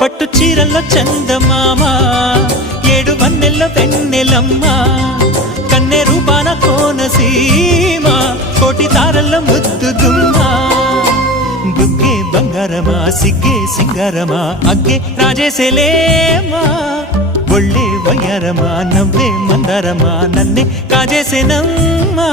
పట్టు చీరల్లో చందమామ ఏడు వన్నెల్లో వెన్నెలమ్మ కన్నె రూపాన కోనసీమ కోటి తారల్లో ముద్దుగుమ్మ బుగ్గే బంగారమా సిగ్గే సింగారమా అగ్గే రాజేసేలేమా ఒళ్ళే వయ్యారమా నవ్వే మందారమా నన్నే కాజేసేనమ్మా